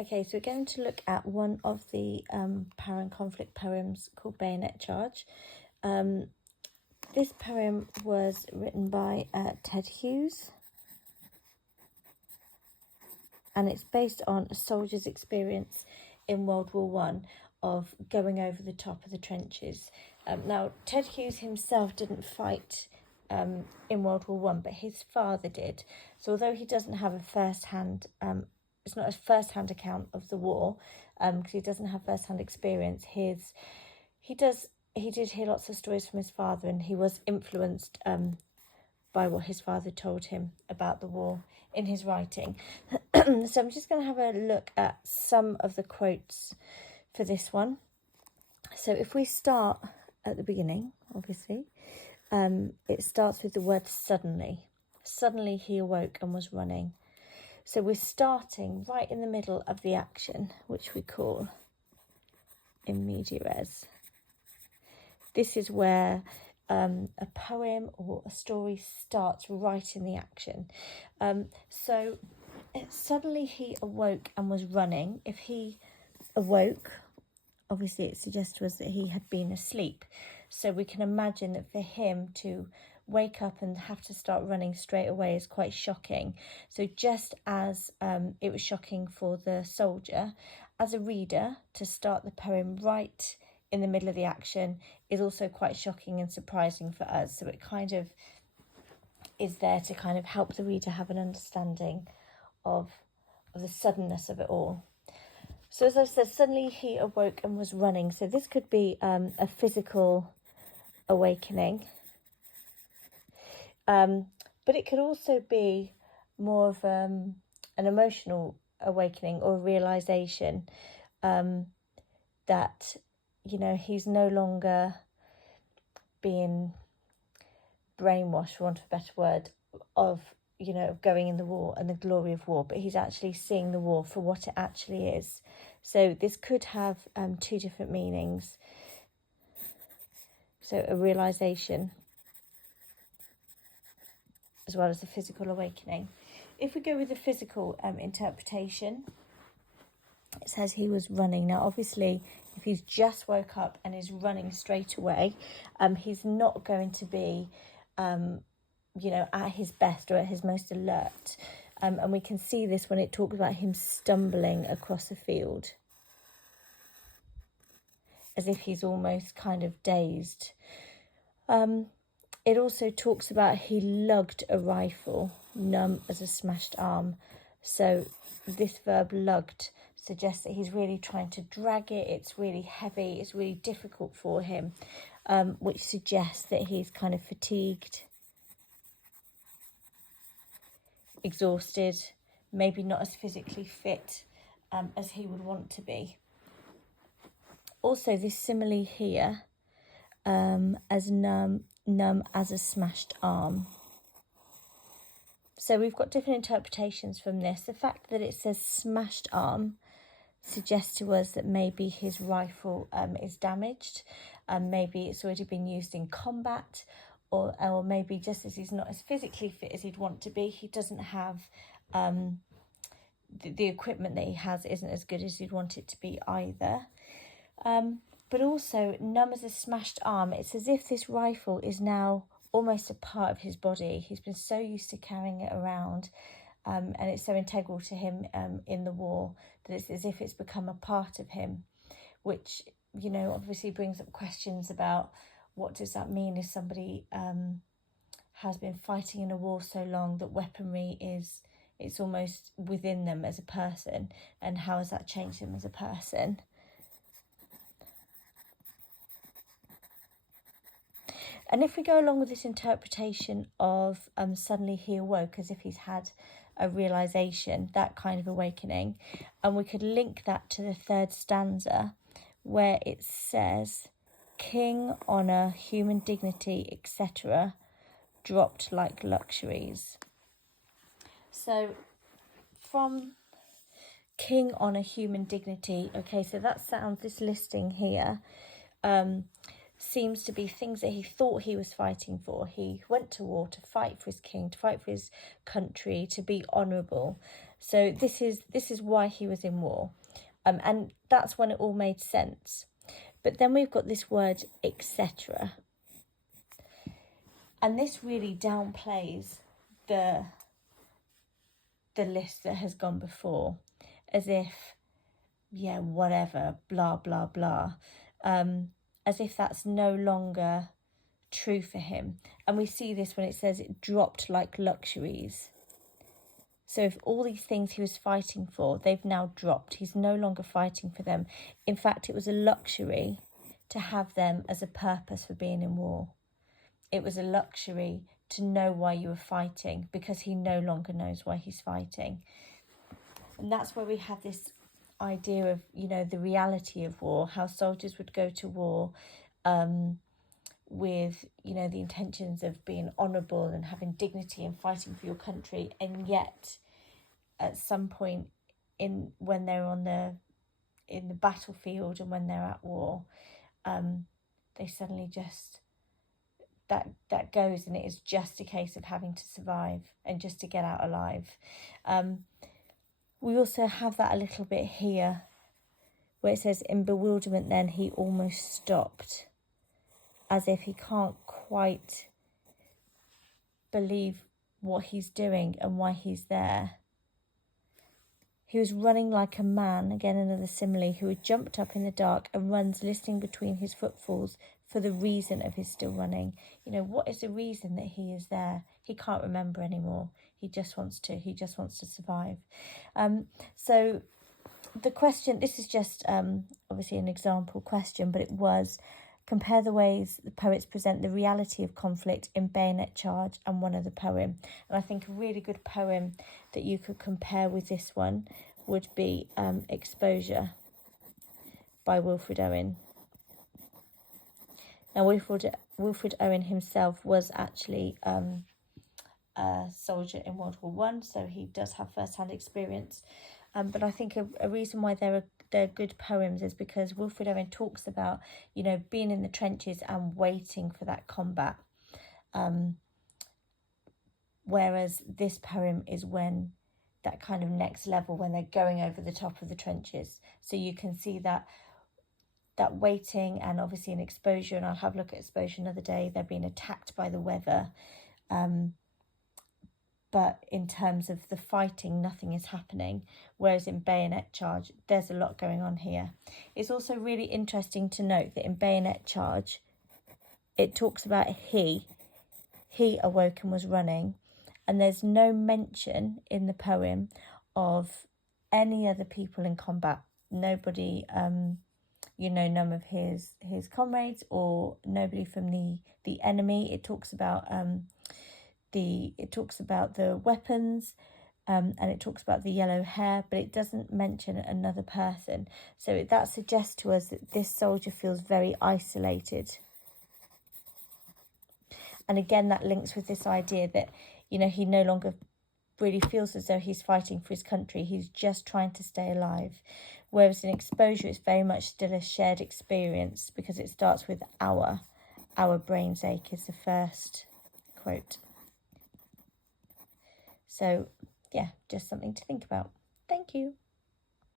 Okay, so we're going to look at one of the power and conflict poems called Bayonet Charge. This poem was written by Ted Hughes, and it's based on a soldier's experience in World War One of going over the top of the trenches. Now, Ted Hughes himself didn't fight in World War One, but his father did. So although he doesn't have a first-hand it's not a first-hand account of the war, because he doesn't have first-hand experience. He did hear lots of stories from his father, and he was influenced by what his father told him about the war in his writing. So I'm just going to have a look at some of the quotes for this one. So if we start at the beginning, obviously, it starts with the word suddenly. Suddenly he awoke and was running. So we're starting right in the middle of the action, which we call in media res. This is where a poem or a story starts right in the action. So suddenly he awoke and was running. If he awoke, obviously it suggests to us that he had been asleep. So we can imagine that for him to wake up and have to start running straight away is quite shocking. So just as it was shocking for the soldier, as a reader, to start the poem right in the middle of the action is also quite shocking and surprising for us. So it kind of is there to kind of help the reader have an understanding of the suddenness of it all. So as I said, suddenly he awoke and was running. So this could be a physical awakening. But it could also be more of an emotional awakening or realisation that, you know, he's no longer being brainwashed, for want of a better word, of, you know, going in the war and the glory of war, but he's actually seeing the war for what it actually is. So this could have two different meanings. So a realisation as well as a physical awakening. If we go with the physical interpretation, it says he was running. Now, obviously, if he's just woke up and is running straight away, he's not going to be, you know, at his best or at his most alert. And we can see this when it talks about him stumbling across a field, as if he's almost kind of dazed. It also talks about he lugged a rifle, numb as a smashed arm. So this verb lugged suggests that he's really trying to drag it. It's really heavy. It's really difficult for him, which suggests that he's kind of fatigued, exhausted, maybe not as physically fit as he would want to be. Also, this simile here, as numb as a smashed arm. So we've got different interpretations from this. The fact that it says smashed arm suggests to us that maybe his rifle is damaged, maybe it's already been used in combat, or maybe just as he's not as physically fit as he'd want to be, he doesn't have the equipment that he has isn't as good as he'd want it to be either. But also, numb as a smashed arm, it's as if this rifle is now almost a part of his body. He's been so used to carrying it around, and it's so integral to him in the war that it's as if it's become a part of him, which, you know, obviously brings up questions about what does that mean if somebody has been fighting in a war so long that weaponry it's almost within them as a person, and how has that changed him as a person? And if we go along with this interpretation of suddenly he awoke, as if he's had a realisation, that kind of awakening, and we could link that to the third stanza where it says, king, honour, human dignity, etc., dropped like luxuries. So from king, honour, human dignity, okay, so that sounds, this listing here, seems to be things that he thought he was fighting for. He went to war to fight for his king, to fight for his country, to be honourable. So this is why he was in war, and that's when it all made sense. But then we've got this word etc. And this really downplays the list that has gone before, as if, yeah, whatever, blah, blah, blah, as if that's no longer true for him. And we see this when it says it dropped like luxuries. So if all these things he was fighting for, they've now dropped. He's no longer fighting for them. In fact, it was a luxury to have them as a purpose for being in war. It was a luxury to know why you were fighting, because he no longer knows why he's fighting. And that's where we have this idea of, you know, the reality of war, how soldiers would go to war with, you know, the intentions of being honourable and having dignity and fighting for your country, and yet at some point when they're in the battlefield and when they're at war, they suddenly just that goes, and it is just a case of having to survive and just to get out alive. We also have that a little bit here where it says, in bewilderment then he almost stopped, as if he can't quite believe what he's doing and why he's there. He was running like a man, again another simile, who had jumped up in the dark and runs listening between his footfalls for the reason of his still running. You know, what is the reason that he is there? He can't remember anymore. He just wants to survive. So the question, this is just obviously an example question, but it was, compare the ways the poets present the reality of conflict in Bayonet Charge and one other poem. And I think a really good poem that you could compare with this one would be Exposure by Wilfred Owen. Now, Wilfred Owen himself was actually a soldier in World War One, so he does have first-hand experience. But I think a reason why they're good poems is because Wilfred Owen talks about, you know, being in the trenches and waiting for that combat. Whereas this poem is when that kind of next level, when they're going over the top of the trenches. So you can see that waiting, and obviously an Exposure, and I'll have a look at Exposure another day, they're being attacked by the weather. But in terms of the fighting, nothing is happening. Whereas in Bayonet Charge, there's a lot going on here. It's also really interesting to note that in Bayonet Charge, it talks about he awoke and was running. And there's no mention in the poem of any other people in combat. Nobody, none of his comrades or nobody from the enemy. It talks about the weapons, and it talks about the yellow hair, but it doesn't mention another person. So that suggests to us that this soldier feels very isolated. And again, that links with this idea that, you know, he no longer really feels as though he's fighting for his country. He's just trying to stay alive. Whereas in Exposure, it's very much still a shared experience, because it starts with our brains ache is the first quote. So, yeah, just something to think about. Thank you.